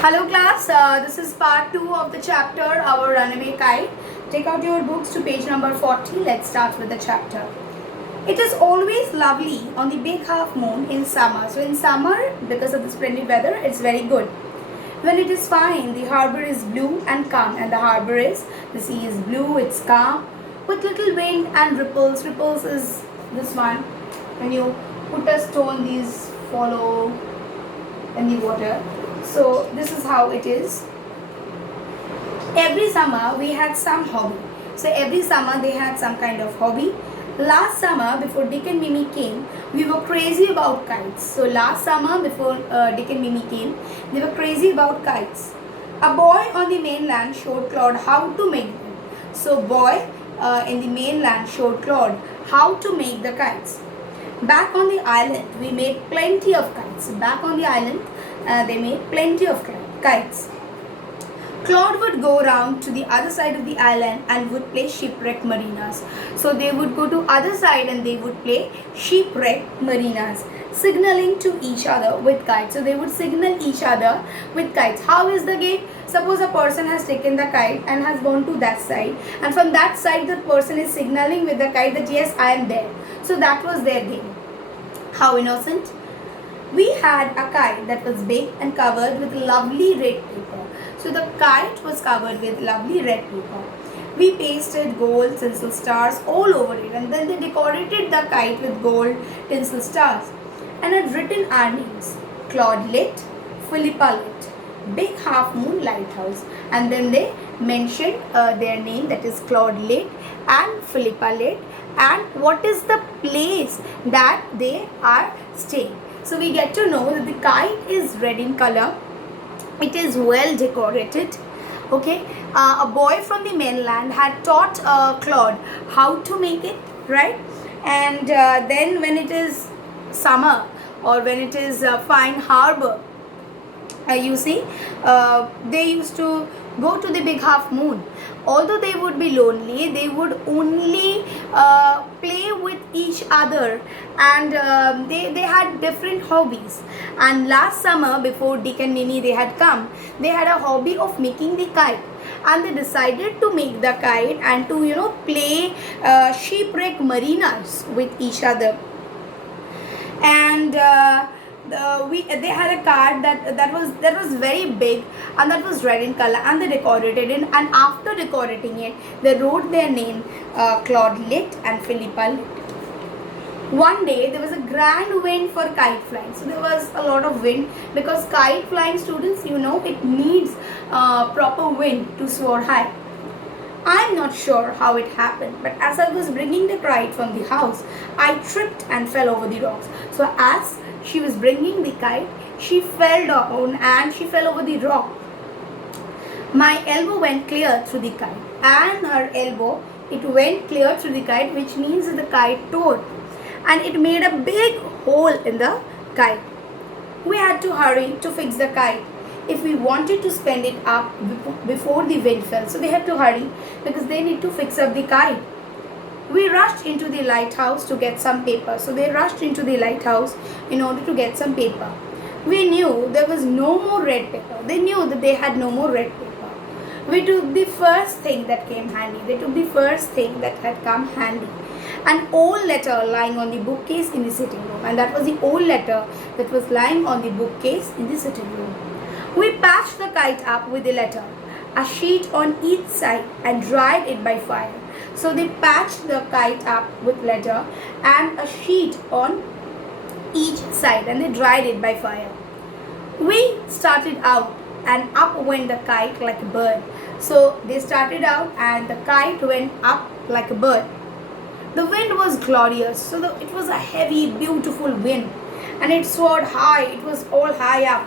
Hello class, this is part 2 of the chapter Our Runaway Kite. Take out your books to page number 40. Let's start with the chapter. It is always lovely on the big half moon in summer. So in summer, because of the splendid weather, it's very good. When it is fine, the harbor is blue and calm, and the sea is blue, it's calm, with little wind and ripples. Ripples is this one. When you put a stone, these follow in the water. So this is how it is. Every summer we had some hobby. So every summer they had some kind of hobby. Last summer, before Dick and Mimi came, we were crazy about kites. So last summer, before Dick and Mimi came, they were crazy about kites. A boy on the mainland showed Claude how to make them. So boy in the mainland showed Claude how to make the kites. Back on the island, we made plenty of kites. Back on the island, they made plenty of kites. Claude would go round to the other side of the island and would play shipwreck marinas. So they would go to other side and they would play shipwreck marinas, signaling to each other with kites. So they would signal each other with kites. How is the game? Suppose a person has taken the kite and has gone to that side, and from that side the person is signaling with the kite that yes, I am there. So that was their game. How innocent. We had a kite that was big and covered with lovely red paper. So the kite was covered with lovely red paper. We pasted gold tinsel stars all over it, and then they decorated the kite with gold tinsel stars and had written our names: Claude lit, Philippa lit, Big Half Moon Lighthouse, and then they mentioned their name, that is Claude lit and Philippa lit, and what is the place that they are staying. So we get to know that the kite is red in color. It is well decorated. Okay, a boy from the mainland had taught Claude how to make it, right? And then when it is summer or when it is fine harbor, you see, they used to go to the big half moon. Although they would be lonely, they would only play with each other, and they had different hobbies. And last summer, before Dick and Mimi they had come, they had a hobby of making the kite, and they decided to make the kite and to play shipwreck marinas with each other. And they had a card that was very big, and that was red in color, and they decorated it, and after decorating it they wrote their name, Claude lit and Philippa lit. One day there was a grand wind for kite flying. So there was a lot of wind, because kite flying, students, it needs proper wind to soar high. I'm not sure how it happened, but as I was bringing the kite from the house, I tripped and fell over the rocks. So as she was bringing the kite, she fell down and she fell over the rock. My elbow went clear through the kite, and her elbow, it went clear through the kite, which means that the kite tore, and it made a big hole in the kite. We had to hurry to fix the kite if we wanted to spend it up before the wind fell. So they have to hurry because they need to fix up the kite. We rushed into the lighthouse to get some paper. So they rushed into the lighthouse in order to get some paper. We knew there was no more red paper. They knew that they had no more red paper. We took the first thing that came handy. They took the first thing that had come handy. An old letter lying on the bookcase in the sitting room. And that was the old letter that was lying on the bookcase in the sitting room. We patched the kite up with the letter, a sheet on each side, and dried it by fire. So they patched the kite up with letter and a sheet on each side, and they dried it by fire. We started out, and up went the kite like a bird. So they started out and the kite went up like a bird. The wind was glorious. So it was a heavy, beautiful wind, and it soared high. It was all high up.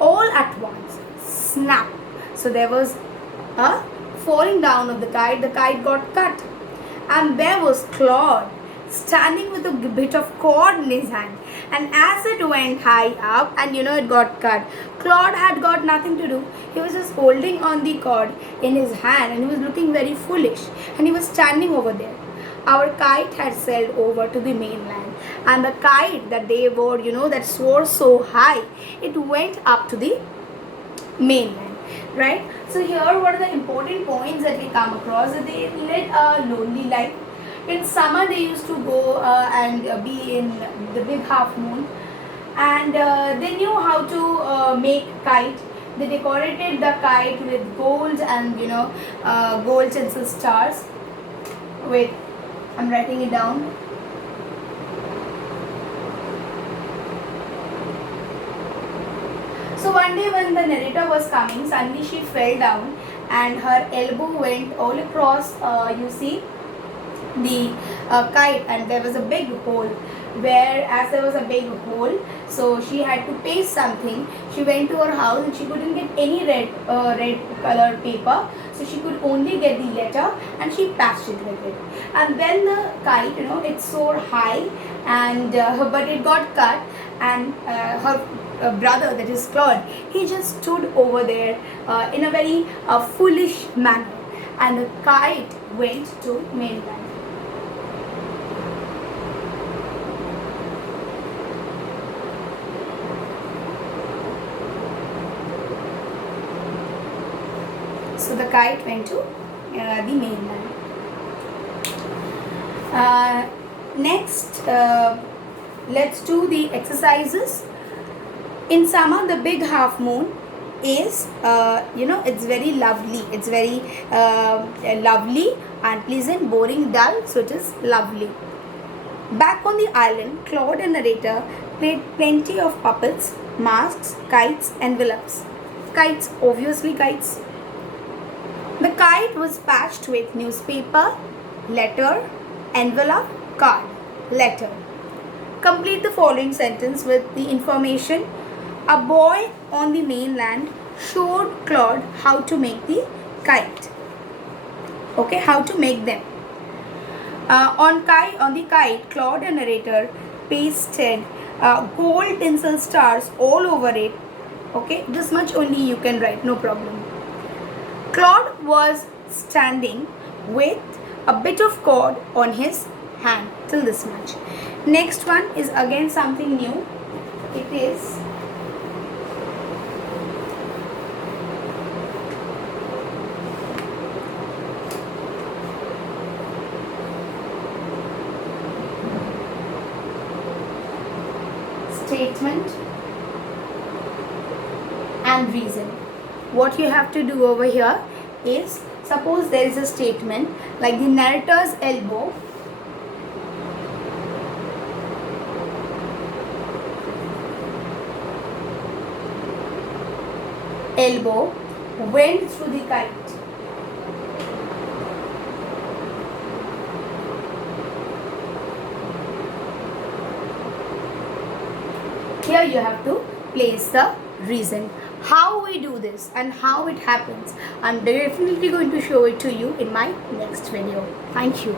All at once, snap. So there was a falling down of the kite. The kite got cut, and there was Claude standing with a bit of cord in his hand. And as it went high up and it got cut, Claude had got nothing to do. He was just holding on the cord in his hand, and he was looking very foolish, and he was standing over there. Our kite had sailed over to the mainland, and the kite that they were, that soared so high, it went up to the mainland, right? So here what are the important points that we come across? That they led a lonely life. In summer they used to go and be in the big half moon, and they knew how to make kite. They decorated the kite with golds and gold tinsel stars. Wait, I'm writing it down. So one day when the narrator was coming, suddenly she fell down and her elbow went all across, you see, the kite, and there was a big hole. Whereas there was a big hole, so she had to paste something. She went to her house and she couldn't get any red color paper, so she could only get the letter and she patched it with it. And then the kite, it soared high, and but it got cut, and her brother, that is Claude, he just stood over there in a very foolish manner, and the kite went to mainland. So the kite went to the mainland. Next, let's do the exercises. In summer, the big half moon is, it's very lovely. It's very lovely and pleasant, boring, dull, so it is lovely. Back on the island, Claude and narrator played plenty of puppets, masks, kites, envelopes. Kites, obviously kites. The kite was patched with newspaper, letter, envelope, card, letter. Complete the following sentence with the information. A boy on the mainland showed Claude how to make the kite. Okay, how to make them. On the kite, Claude and narrator pasted gold tinsel stars all over it. Okay, this much only you can write, no problem. Claude was standing with a bit of cord on his hand, till this much. Next one is again something new. It is statement and reason. What you have to do over here is, suppose there is a statement like the narrator's elbow went through the kite. Here you have to place the reason. How we do this and how it happens, I'm definitely going to show it to you in my next video. Thank you.